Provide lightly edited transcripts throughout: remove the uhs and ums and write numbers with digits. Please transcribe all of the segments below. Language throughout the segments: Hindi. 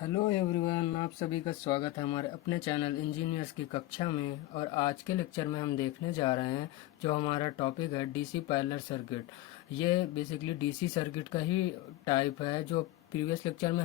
हेलो एवरीवन, आप सभी का स्वागत है हमारे अपने चैनल इंजीनियर्स की कक्षा में। और आज के लेक्चर में हम देखने जा रहे हैं जो हमारा टॉपिक है डीसी पैरेलल सर्किट। ये बेसिकली डीसी सर्किट का ही टाइप है। जो प्रीवियस लेक्चर में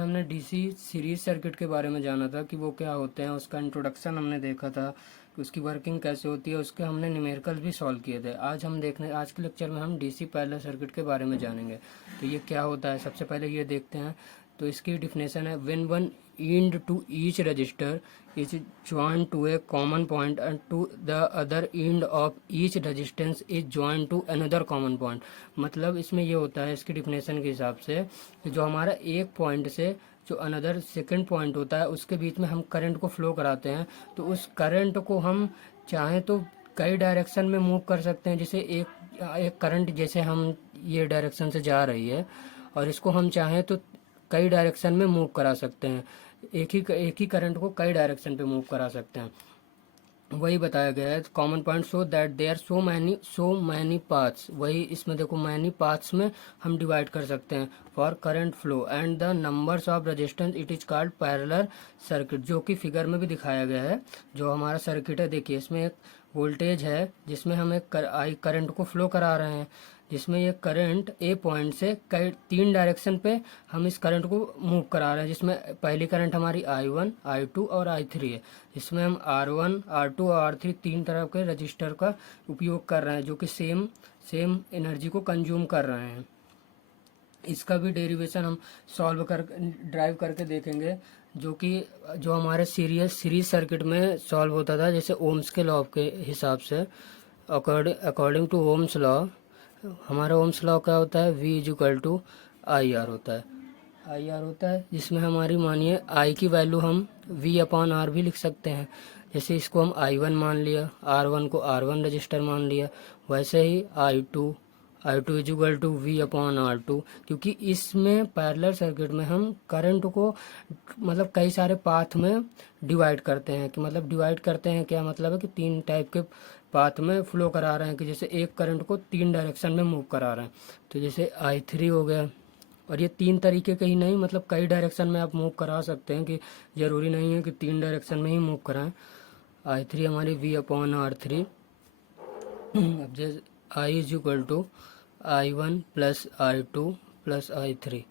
हमने डीसी सीरीज सर्किट के बारे में जाना था कि वो क्या होते हैं, उसका इंट्रोडक्शन हमने देखा था कि उसकी वर्किंग कैसे होती है, उसके हमने न्यूमेरिकल भी सॉल्व किए थे। आज के लेक्चर में हम डीसी पैरेलल सर्किट के बारे में जानेंगे। तो ये क्या होता है, सबसे पहले ये देखते हैं। तो इसकी डिफिनेशन है, when one end to each register is joined to a common point and to the other end of each resistance is joined to another common point. मतलब इसमें ये होता है, इसकी डिफिनेशन के हिसाब से, कि जो हमारा एक पॉइंट से जो अनदर सेकंड पॉइंट होता है उसके बीच में हम करंट को फ्लो कराते हैं। तो उस करंट को हम चाहें तो कई डायरेक्शन में मूव कर सकते हैं। जैसे एक करंट, जैसे हम ये डायरेक्शन से जा रही है और इसको हम चाहें तो कई डायरेक्शन में मूव करा सकते हैं। एक ही करंट को कई डायरेक्शन पे मूव करा सकते हैं। वही बताया गया है common point, so that there so many paths. वही इसमें देखो, मैनी पाथ्स में हम डिवाइड कर सकते हैं for current flow and the numbers of resistance it is called parallel circuit, जो कि फिगर में भी दिखाया गया है। जो हमारा सर्किट है, देखिए इसमें एक वोल्टेज है जिसमें हम एक आई करंट को फ्लो करा रहे हैं, जिसमें ये करंट ए पॉइंट से कई तीन डायरेक्शन पे हम इस करंट को मूव करा रहे हैं। जिसमें पहली करंट हमारी I1, I2 और I3 है। इसमें हम R1, R2 और R3 तीन तरह के रजिस्टर का उपयोग कर रहे हैं, जो कि सेम एनर्जी को कंज्यूम कर रहे हैं। इसका भी डेरिवेशन हम ड्राइव करके देखेंगे, जो हमारे सीरीज सर्किट में सॉल्व होता था, जैसे ओम्स के लॉ के हिसाब से। अकॉर्डिंग टू ओम्स लॉ, हमारा ओम्स लॉ क्या होता है, V is equal to I R होता है, जिसमें हमारी मानिए आई की वैल्यू हम V अपॉन आर भी लिख सकते हैं। जैसे इसको हम I1 मान लिया, R1 को R1 रजिस्टर मान लिया, वैसे ही I2 is equal to V upon R2। क्योंकि इसमें पैरेलल सर्किट में हम करंट को मतलब कई सारे पाथ में डिवाइड करते हैं। कि मतलब डिवाइड करते हैं, क्या मतलब है कि तीन टाइप के पाथ में फ्लो करा रहे हैं, कि जैसे एक करंट को तीन डायरेक्शन में मूव करा रहे हैं। तो जैसे I3 हो गया, और ये तीन तरीके के ही नहीं, मतलब कई डायरेक्शन में आप मूव करा सकते हैं, कि ज़रूरी नहीं है कि तीन डायरेक्शन में ही मूव कराएं। I3 हमारी V अपॉन R3। अब जैसे I is equal to I1 plus I2 plus I3।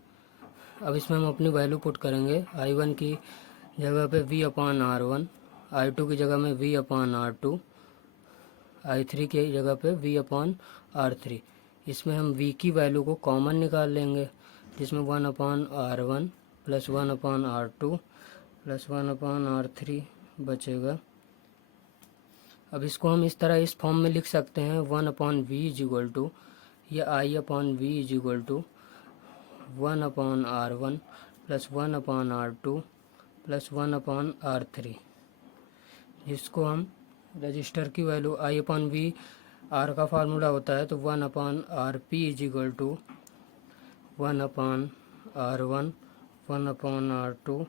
अब इसमें हम अपनी वैल्यू पुट करेंगे। I1 की जगह पे V अपॉन R1, I2 की जगह में V अपॉन R2, I3 की जगह पे V अपॉन R3। इसमें हम V की वैल्यू को कॉमन निकाल लेंगे, जिसमें 1 upon R1 plus 1 upon R2 plus 1 upon R3 बचेगा। अब इसको हम इस तरह इस फॉर्म में लिख सकते हैं, 1 upon V is equal to, या I upon V is equal to 1 upon R1 plus 1 upon R2 plus 1 upon R3, जिसको हम रजिस्टर की value I upon V, R का फार्मूला होता है, तो 1 upon RP is equal to 1 upon R1 1 upon R2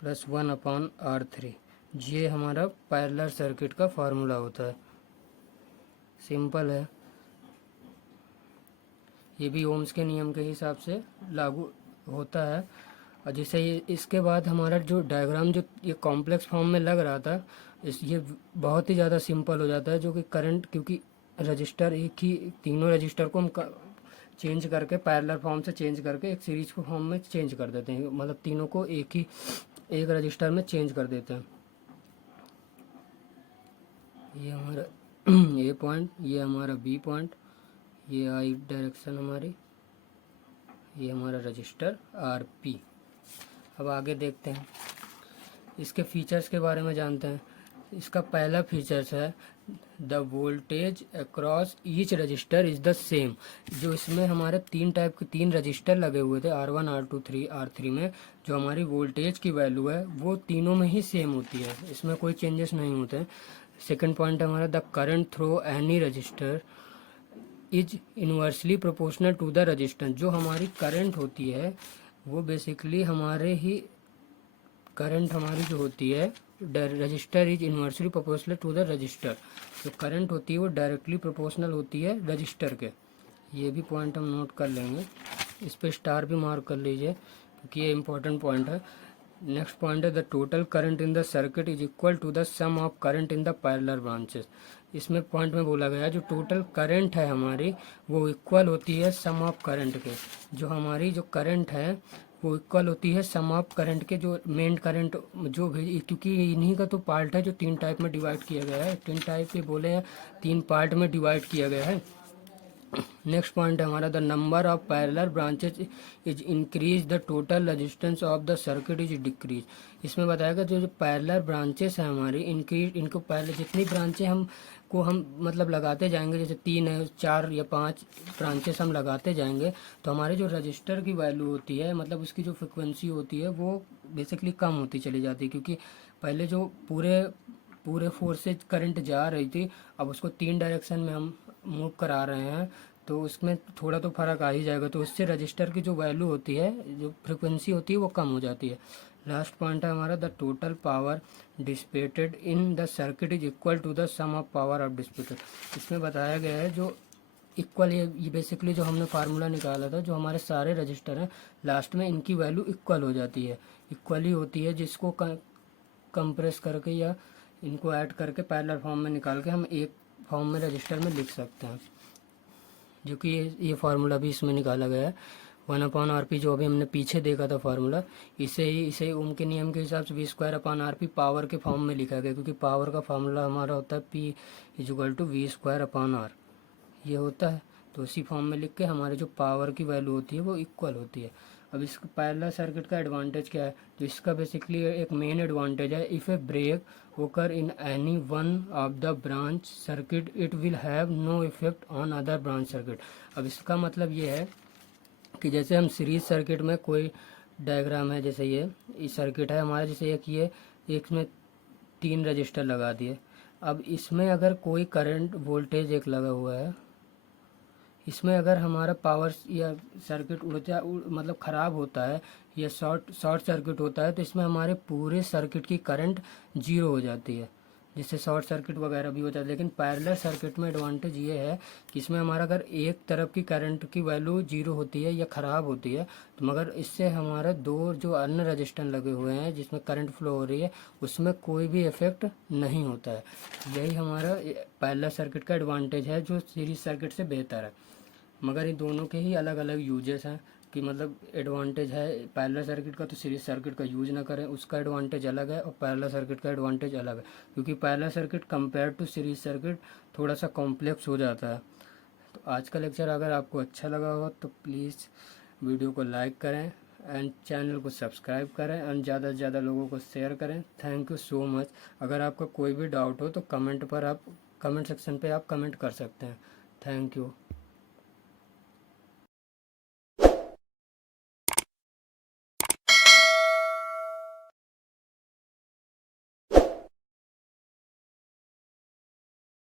plus 1 upon R3। ये हमारा पैरेलल सर्किट का फार्मूला होता है। सिंपल है, ये भी ओम्स के नियम के हिसाब से लागू होता है। और जैसे इसके बाद हमारा जो डायग्राम, जो ये कॉम्प्लेक्स फॉर्म में लग रहा था, ये बहुत ही ज़्यादा सिंपल हो जाता है। जो कि करंट, क्योंकि रजिस्टर एक ही, तीनों रजिस्टर को हम चेंज करके, पैरेलल फॉर्म से चेंज करके एक सीरीज को फॉर्म में चेंज कर देते हैं। मतलब तीनों को एक रजिस्टर में चेंज कर देते हैं। ये हमारा A पॉइंट, ये हमारा B पॉइंट, ये आई डायरेक्शन हमारी, ये हमारा रजिस्टर RP। अब आगे देखते हैं, इसके फीचर्स के बारे में जानते हैं। इसका पहला फीचर्स है, the voltage across each resistor is the same. जो इसमें हमारे तीन टाइप के तीन रजिस्टर लगे हुए थे, R1 R2 R3 में, जो हमारी वोल्टेज की वैल्यू है वो तीनों में ही सेम होती है, इसमें कोई चेंजेस नहीं होते हैं। सेकेंड पॉइंट हमारा, the current through any register is inversely proportional to the resistance. जो हमारी करंट होती है वो बेसिकली करंट हमारी जो होती है, register is inversely proportional to the register. जो करंट होती है वो डायरेक्टली प्रोपोर्शनल होती है रजिस्टर के। ये भी पॉइंट हम नोट कर लेंगे, इस पर स्टार भी मार्क कर लीजिए क्योंकि ये इम्पोर्टेंट पॉइंट है। नेक्स्ट पॉइंट है the total current in the circuit is equal to the sum of current in the parallel branches. इसमें पॉइंट में बोला गया है जो टोटल करंट है हमारी वो इक्वल होती है सम ऑफ करंट के। जो हमारी जो करंट है वो इक्वल होती है सम ऑफ करंट के, जो मेन करंट जो भी, क्योंकि इन्हीं का तो पार्ट है जो 3 टाइप में डिवाइड किया गया है। 3 टाइप के बोले हैं, 3 पार्ट में डिवाइड किया गया है। नेक्स्ट पॉइंट है हमारा the number of parallel branches is increase the total resistance of the circuit is decrease. इसमें बताएगा जो जो पैरेलल ब्रांचेस हैं हमारी इंक्रीज, इनको पहले जितनी ब्रांचें हम मतलब लगाते जाएंगे, जैसे 3 है 4 या 5 ब्रांचेस हम लगाते जाएंगे तो हमारे जो रजिस्टर की वैल्यू होती है, मतलब उसकी जो फ्रिक्वेंसी होती है वो बेसिकली कम होती चली जाती है। क्योंकि पहले जो पूरे पूरे फोर्स से करंट जा रही थी, अब उसको 3 डायरेक्शन में हम मूव करा रहे हैं तो उसमें थोड़ा तो फर्क आ ही जाएगा। तो उससे रजिस्टर की जो वैल्यू होती है, जो फ्रिक्वेंसी होती है वो कम हो जाती है। लास्ट पॉइंट है हमारा the total power dissipated in the circuit is equal to the sum of power of dissipated. इसमें बताया गया है जो इक्वल, ये बेसिकली जो हमने फार्मूला निकाला था, जो हमारे सारे रजिस्टर हैं लास्ट में इनकी वैल्यू इक्वल हो जाती है, इक्वली होती है, जिसको कंप्रेस करके या इनको ऐड करके पैरेलल फॉर्म में निकाल के हम एक फॉर्म में रजिस्टर में लिख सकते हैं। जो कि ये फार्मूला भी इसमें निकाला गया है 1/RP, जो अभी हमने पीछे देखा था फार्मूला, इसे ओम के नियम के हिसाब से V²/RP पावर के फॉर्म में लिखा गया, क्योंकि पावर का फार्मूला हमारा होता है P = V²/R ये होता है। तो इसी फॉर्म में लिख के हमारे जो पावर की वैल्यू होती है वो इक्वल होती है। अब इस पैरेलल सर्किट का एडवांटेज क्या है, तो इसका बेसिकली एक मेन एडवांटेज है, if a break occur in any one of the branch circuit it will have no effect on other branch circuit. अब इसका मतलब ये है कि जैसे हम सीरीज सर्किट में कोई डायग्राम है, जैसे ये सर्किट है हमारा, जैसे एक में 3 रजिस्टर लगा दिए। अब इसमें अगर कोई करंट वोल्टेज एक लगा हुआ है, इसमें अगर हमारा पावर या सर्किट मतलब ख़राब होता है या शॉर्ट सर्किट होता है तो इसमें हमारे पूरे सर्किट की करंट 0 हो जाती है, जिससे शॉर्ट सर्किट वगैरह भी होता है। लेकिन पैरेलल सर्किट में एडवांटेज ये है कि इसमें हमारा अगर एक तरफ की करंट की वैल्यू 0 होती है या ख़राब होती है तो मगर इससे हमारा दो जो अन्य रजिस्टर लगे हुए हैं जिसमें करंट फ्लो हो रही है उसमें कोई भी इफेक्ट नहीं होता है। यही हमारा पैरेलल सर्किट का एडवांटेज है जो सीरीज सर्किट से बेहतर है। मगर ये दोनों के ही अलग अलग यूजेस हैं कि मतलब एडवांटेज है पैरेलल सर्किट का तो सीरीज सर्किट का यूज़ ना करें, उसका एडवांटेज अलग है और पैरेलल सर्किट का एडवांटेज अलग है। क्योंकि parallel circuit compare to series circuit थोड़ा सा कॉम्प्लेक्स हो जाता है। तो आज का लेक्चर अगर आपको अच्छा लगा हो तो प्लीज़ वीडियो को लाइक करें एंड चैनल को सब्सक्राइब करें एंड ज़्यादा से ज़्यादा लोगों को शेयर करें। Thank you so much. अगर आपका कोई भी डाउट हो तो कमेंट सेक्शन पे आप कमेंट कर सकते हैं। Thank you.